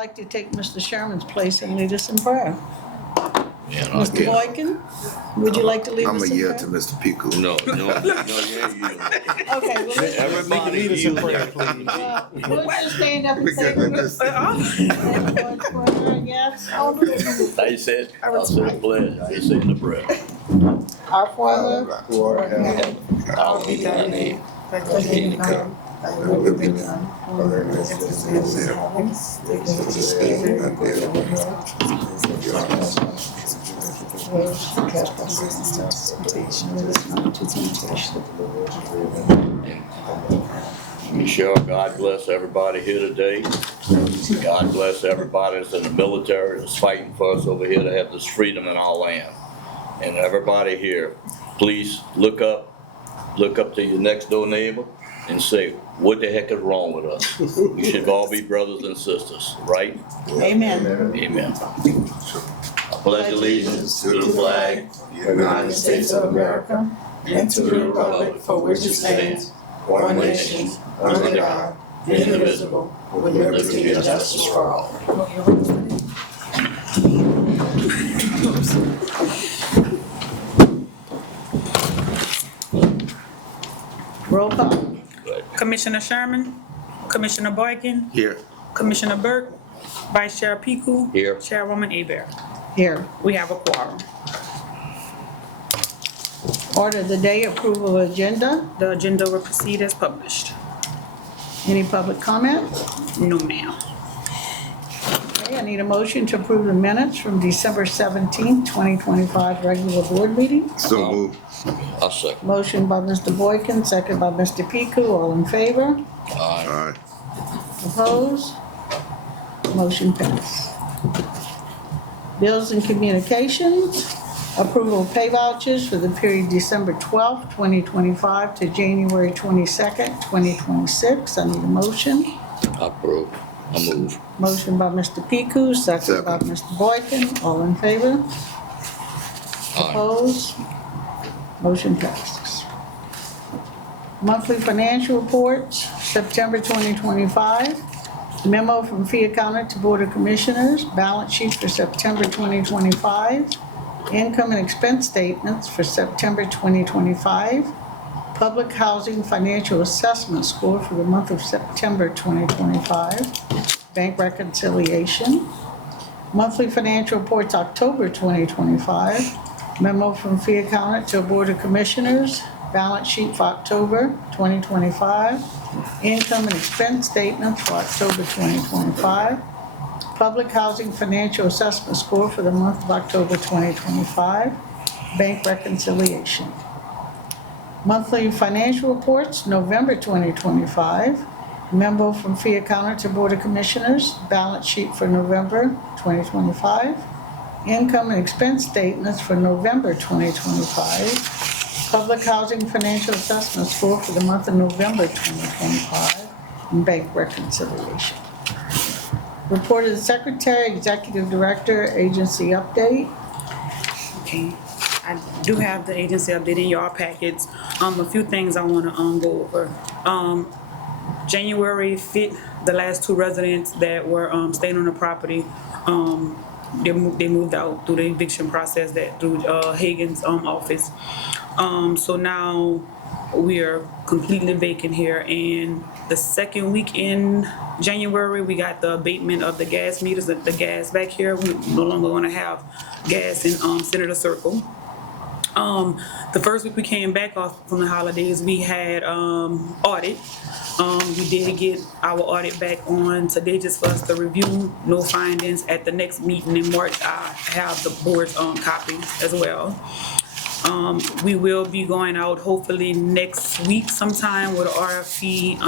like to take Mr. Sherman's place and lead us in prayer? Yeah, Mr. Boykin, would you like to lead I'm us a in year prayer? to Mr. Piku. No, yeah. Okay, well, let's, Everybody Lead us in prayer, use please. we'll just stand up and say, Because of this- yes, I said the pledge, I said the prayer. our Father, Who art in heaven, Hallowed be thy name. thy kingdom come, thy will be done, on earth as it is in heaven. Give us this day our daily bread. Forgive our Michelle, God bless everybody here today. God bless everybody that's in the military, that's fighting for us over here to have this freedom in our land. And everybody here, please look up to your next door neighbor and say, what the heck is wrong with us? We should all be brothers and sisters, right? amen. Amen. I pledge allegiance to the flag United States of America, and to the republic for which it stands, one nation, under God, indivisible, with liberty and justice for all. Roll call. Commissioner Sherman, Commissioner Boykin, Here. Commissioner Burke, Vice Chair Piku. Here. Chairwoman Abear. Here. We have a quorum. Order of the day, approval of agenda. The agenda will proceed as published. Any public comment? No, ma'am. Okay, I need a motion to approve the minutes from December 17th, 2025 regular board meeting. So moved. I'll second. Motion by Mr. Boykin, second by Mr. Piku, all in favor? Aye. All right. Opposed? Motion passed. Bills and communications, approval of pay vouchers for the period December 12th, 2025 to January 22nd, 2026. I need a motion. I approve. I move. Motion by Mr. Piku, second by Mr. Boykin, all in favor? Aye. Opposed? Motion passes. Monthly financial reports, September 2025. Memo from Fee Accountant to Board of Commissioners, balance sheet for September 2025. Income and expense statements for September 2025. Public housing financial assessment score for the month of September 2025. Bank reconciliation. Monthly financial reports, October 2025. Memo from Fee Accountant to Board of Commissioners, balance sheet for October 2025. Income and expense statements for October 2025. Public housing financial assessment score for the month of October 2025. Bank reconciliation. Monthly financial reports, November 2025. Memo from Fee Accountant to Board of Commissioners, balance sheet for November 2025. Income and expense statements for November 2025. Public housing financial assessment score for the month of November 2025. And bank reconciliation. Report of the Secretary, Executive Director, agency update. Okay. I do have the agency update in your packets. A few things I want to go over. January 5th, the last two residents that were staying on the property, they moved out through the eviction process through Hagen's office. So now we are completely vacant here. And the second week in January, we got the abatement of the gas meters, the gas back here. We no longer want to have gas in Senator Circle. The first week we came back off from the holidays, we had audit. We did get our audit back on today just for us to review. No findings. At the next meeting in March, I have the board's copy as well. We will be going out hopefully next week sometime with an RFP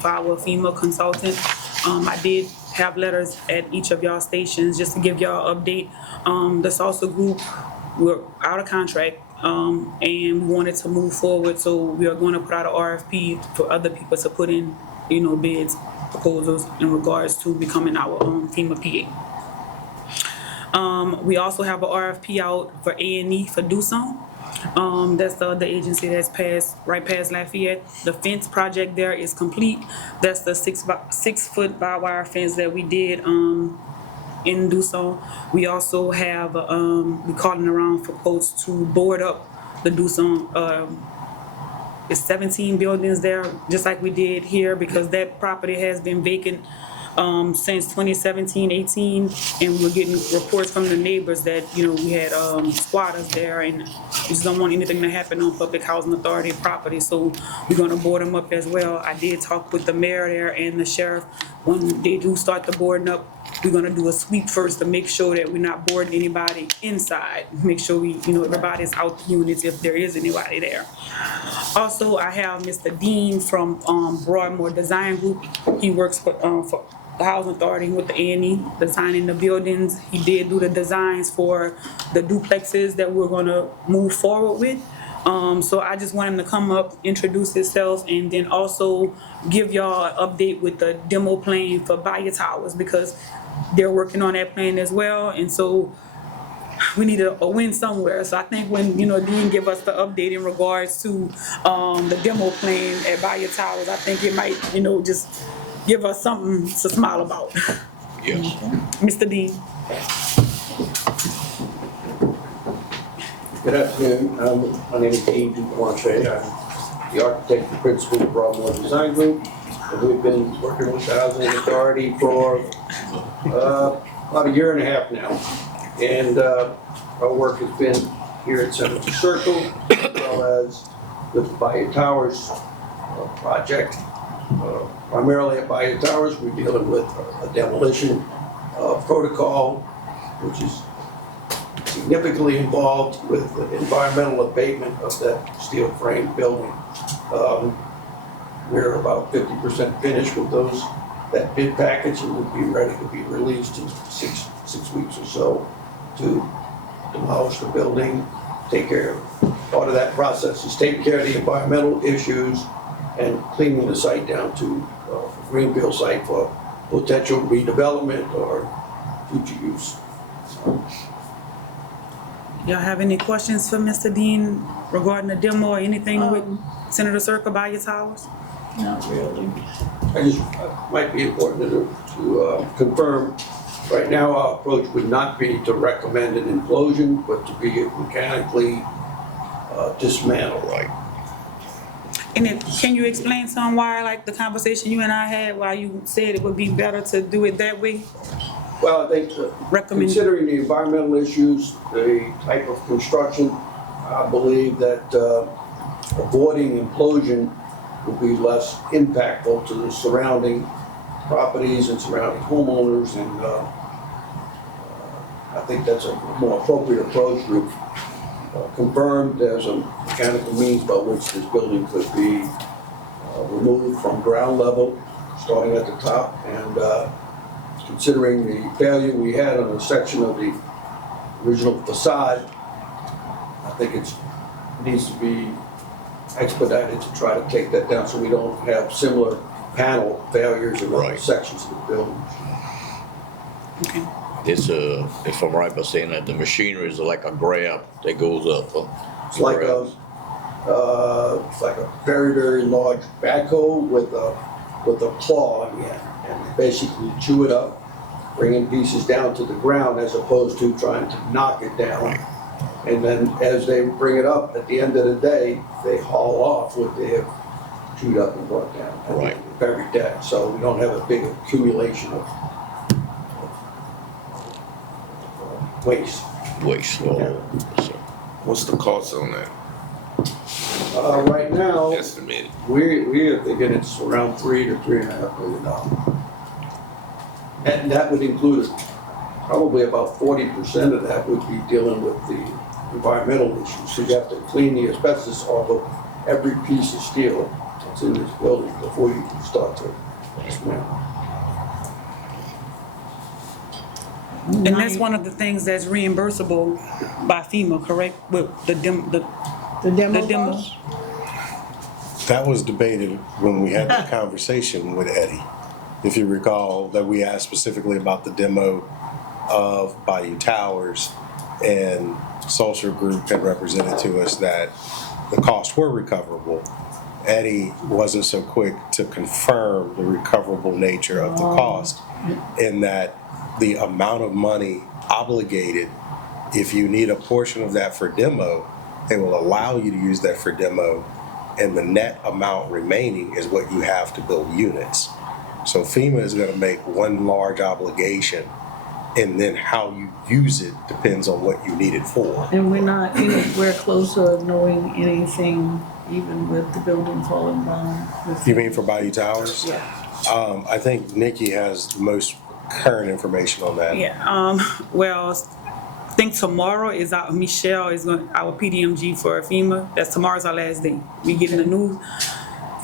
for our FEMA consultant. I did have letters at each of y'all stations just to give y'all an update. The salsa group, we're out of contract. And we wanted to move forward, so we are going to put out an RFP for other people to put in, bids, proposals in regards to becoming our FEMA PA. We also have an RFP out for A&E for Doosan. That's the other agency that's right past Lafayette. The fence project there is complete. That's the 6 foot barbed wire fence that we did, in Dusson. We also have, we calling around for quotes to board up the Dusson, it's 17 buildings there, just like we did here, because that property has been vacant since 2017, 18, and we're getting reports from the neighbors that, we had squatters there, and we just don't want anything to happen on Public Housing Authority property, so we're gonna board them up as well. I did talk with the mayor there and the sheriff. When they do start the boarding up, we're gonna do a sweep first to make sure that we're not boarding anybody inside. Make sure everybody's out the units if there is anybody there. Also, I have Mr. Dean from Broadmoor Design Group. He works for the Housing Authority with the A&E, designing the buildings. He did do the designs for the duplexes that we're gonna move forward with. So I just want him to come up, introduce himself, and then also give y'all an update with the demo plan for Bayou Towers, because they're working on that plan as well, and so we need a win somewhere. So I think when, Dean give us the update in regards to the demo plan at Bayou Towers, I think it might, just give us something to smile about. Yes. Mr. Dean. Good afternoon. My name is Dean Duplanche. I'm the architect and principal of Broadmoor Design Group. And we've been working with the Housing Authority for about a year and a half now. And our work has been here at Senator Circle, as well as with the Bayou Towers project. Primarily at Bayou Towers, we're dealing with a demolition protocol, which is significantly involved with the environmental abatement of that steel frame building. We're about 50% finished with that bid package, and we'll be ready to be released in six weeks or so to demolish the building, take care of part of that process is taking care of the environmental issues and cleaning the site down to a greenfield site for potential redevelopment or future use. Y'all have any questions for Mr. Dean regarding the demo or anything with Senator Circle Bayou Towers? Not really. Might be important to confirm, right now our approach would not be to recommend an implosion, but to be mechanically dismantled. Right. And can you explain some why, like the conversation you and I had, why you said it would be better to do it that way? Well, I think Recommend. considering the environmental issues, the type of construction, I believe that avoiding implosion will be less impactful to the surrounding properties and surrounding homeowners, and I think that's a more appropriate approach. We've confirmed there's a mechanical means by which this building could be removed from ground level, starting at the top, and considering the failure we had on a section of the original facade, I think it needs to be expedited to try to take that down so we don't have similar panel failures in other Right. sections of the building. Okay. It's if I'm right by saying that, the machinery is like a grab that goes up. It's like a very, very large backhoe with a claw in the end, and they basically chew it up, bringing pieces down to the ground as opposed to trying to knock it down. Right. And then as they bring it up, at the end of the day, they haul off what they have chewed up and brought down. And Right. buried that, so we don't have a big accumulation of waste. Waste. So, What's the cost on that Right now, estimated? we are thinking it's around $3 to $3.5 million. And that would include probably about 40% of that would be dealing with the environmental issues. So you have to clean the asbestos off of every piece of steel that's in this building before you can start to dismantle. And that's one of the things that's reimbursable by FEMA, correct? With the The the demo demo. cost? That was debated when we had the conversation with Eddie. If you recall, that we asked specifically about the demo of Bayou Towers and Social Group had represented to us that the costs were recoverable. Eddie wasn't so quick to confirm the recoverable nature of the cost, in that the amount of money obligated, if you need a portion of that for demo, they will allow you to use that for demo, and the net amount remaining is what you have to build units. So FEMA is gonna make one large obligation, and then how you use it depends on what you need it for. And we're not anywhere closer to knowing anything, even with the building falling down. You mean for Bayou Towers? Yeah. I think Nikki has the most current information on that. Yeah, well, I think tomorrow is our, Michelle is going, our PDMG for FEMA. Tomorrow's our last day. We getting a new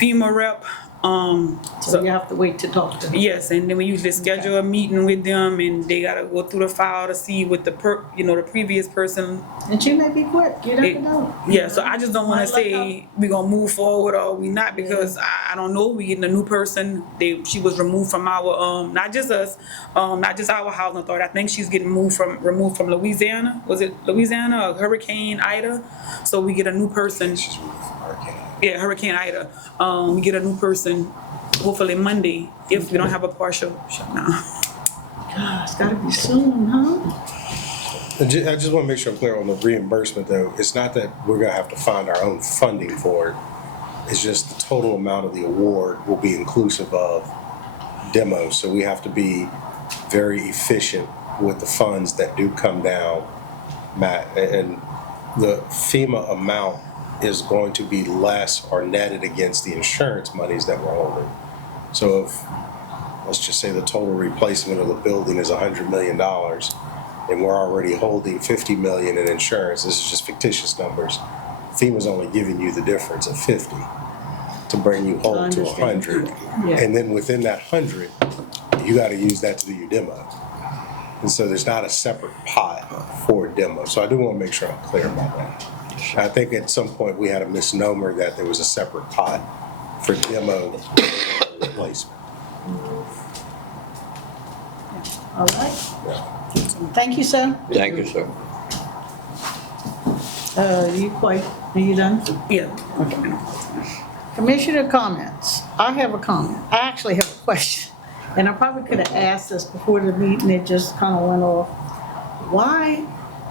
FEMA rep. So you have to wait to talk to them. Yes, and then we usually schedule a meeting with them, and they gotta go through the file to see what the the previous person. And she may be quick, you never know. Yeah, so I just don't wanna Might luck say we gonna move forward or we not, because I don't know, we getting a new person. She was removed from our, not just us, not just our housing authority. I think she's getting removed from Louisiana. Was it Louisiana or Hurricane Ida? So we get a new person. Yeah, Hurricane Ida. We get a new person, hopefully Monday, if we don't have a partial shutdown. God, it's gotta be soon, huh? I just want to make sure I'm clear on the reimbursement, though. It's not that we're going to have to find our own funding for it. It's just the total amount of the award will be inclusive of demos. So we have to be very efficient with the funds that do come down, Matt. And the FEMA amount is going to be less or netted against the insurance monies that we're holding. So if, let's just say the total replacement of the building is $100 million, and we're already holding $50 million in insurance, this is just fictitious numbers, FEMA's only giving you the difference of 50 to bring you whole to 100. Yeah. And then within that 100, you gotta use that to do your demo. And so there's not a separate pot for demo. So I do wanna make sure I'm clear about that. I think at some point we had a misnomer that there was a separate pot for demo replacement. All right. Thank you, sir. Thank you, sir. Are you done? Yeah. Commissioner comments. I have a comment. I actually have a question. And I probably could have asked this before the meeting, it just kind of went off. Why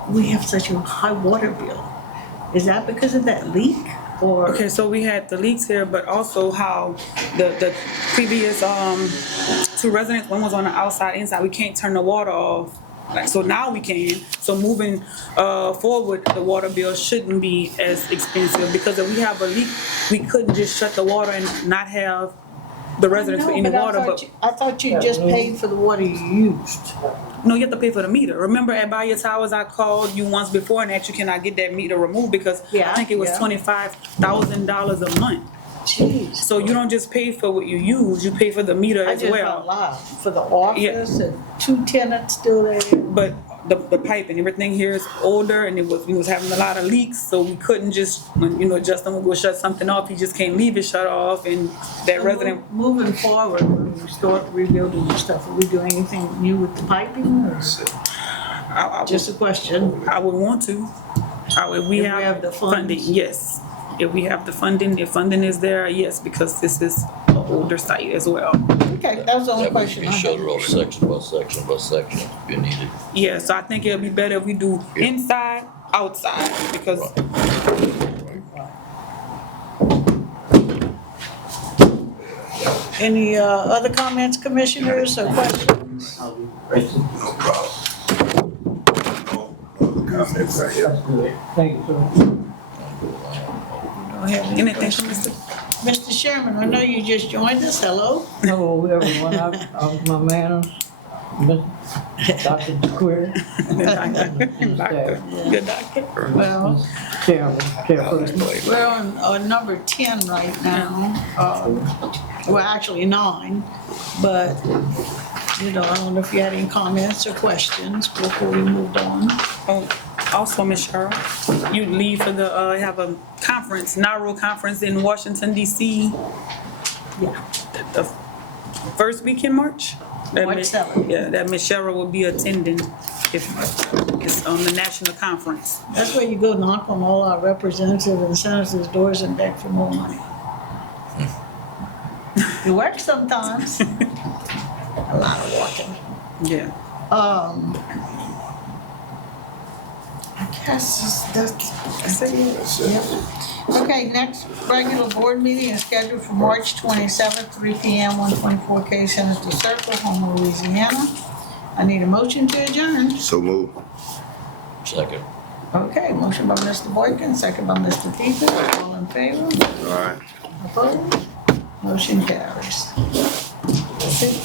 we have such a high water bill? Is that because of that leak, or? Okay, so we had the leaks here, but also how the previous two residents, one was on the outside, inside, we can't turn the water off. Like, so now we can. So moving forward, the water bill shouldn't be as expensive, because if we have a leak, we couldn't just shut the water and not have the residents for any water. I thought you just paid for the water you used. No, you have to pay for the meter. Remember at Bayou Towers, I called you once before and asked you, can I get that meter removed? Because I think it was $25,000 a month. Jeez. So you don't just pay for what you use, you pay for the meter I as just well. went live for the office and 2 tenants still there. But the pipe and everything here is older, and we was having a lot of leaks, so we couldn't just, when Justin would go shut something off, he just can't leave it shut off, and that resident. Moving forward, when we start rebuilding and stuff, are we doing anything new with the piping, or just a question? I would want to. If we have the funding, funds? yes. If we have the funding, if funding is there, yes, because this is an older site as well. Okay, that was the only That way you question I can had. show the road section by section by section if you need it. Yeah, so I think it'll be better if we do inside, outside, because Any other comments, commissioners, or questions? No problem. Comments right here. Thank you, sir. anything from Mr. Mr. Sherman, I know you just joined us, hello. Hello, everyone. I'm my man, Dr. DeQueer. Good doctor. Well, Chairperson. we're on number 10 right now. Well, actually 9, but, I don't know if you had any comments or questions before we moved on. Also, Ms. Cheryl, you leave for the, have a conference, NARO conference in Washington DC. Yeah. The first week in March. March 7th. Yeah, that Ms. Cheryl will be attending. if it's on the national conference. That's where you go knock on all our representatives and senators' doors and beg for more money. It works sometimes. A lot of walking. Yeah. I guess that's it. Yep. Okay, next regular board meeting is scheduled for March 27th, 3 p.m., 124K Senator Circle, Houma, Louisiana. I need a motion to adjourn. So move. Second. Okay, motion by Mr. Boykin, second by Mr. Peters, all in favor? All right. Opposed? Motion carries. That's it.